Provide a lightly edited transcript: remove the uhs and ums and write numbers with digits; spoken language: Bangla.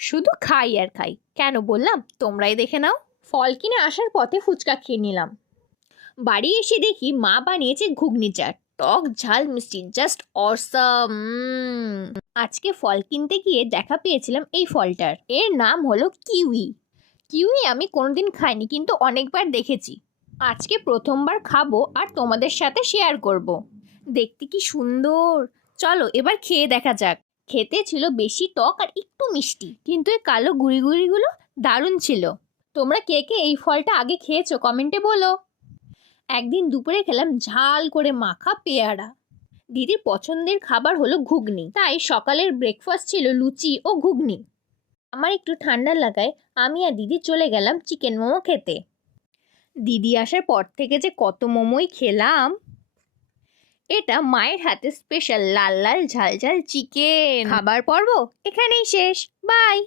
শুধু খাই আর খাই, কেন বললাম তোমরাই দেখে নাও। ফল কিনে আসার পথে ফুচকা খেয়ে নিলাম। বাড়ি এসে দেখি মা বানিয়েছে ঘুগনি চাট, টক ঝাল মিষ্টি, জাস্ট অসাম। আজকে ফল কিনতে গিয়ে দেখা পেয়েছিলাম এই ফলটার, এর নাম হলো কিউই। কিউই আমি কোনোদিন খাইনি, কিন্তু অনেকবার দেখেছি। আজকে প্রথমবার খাবো আর তোমাদের সাথে শেয়ার করব। দেখতে কি সুন্দর, চলো এবার খেয়ে দেখা যাক। খেতে ছিল বেশি টক আর একটু মিষ্টি, কিন্তু এই কালো গুড়ি গুড়িগুলো দারুণ ছিল। তোমরা কে কে এই ফলটা আগে খেয়েছো কমেন্টে বলো। একদিন দুপুরে খেলাম ঝাল করে মাখা পেয়ারা। দিদির পছন্দের খাবার হলো ঘুগনি, তাই সকালের ব্রেকফাস্ট ছিল লুচি ও ঘুগনি। আমার একটু ঠান্ডা লাগায় আমি আর দিদি চলে গেলাম চিকেন মোমো খেতে। দিদি আসার পর থেকে যে কত মোমোই খেলাম। এটা মায়ের হাতে স্পেশাল লাল লাল ঝাল ঝাল চিকেন। খাবার পর্ব এখানেই শেষ, বাই।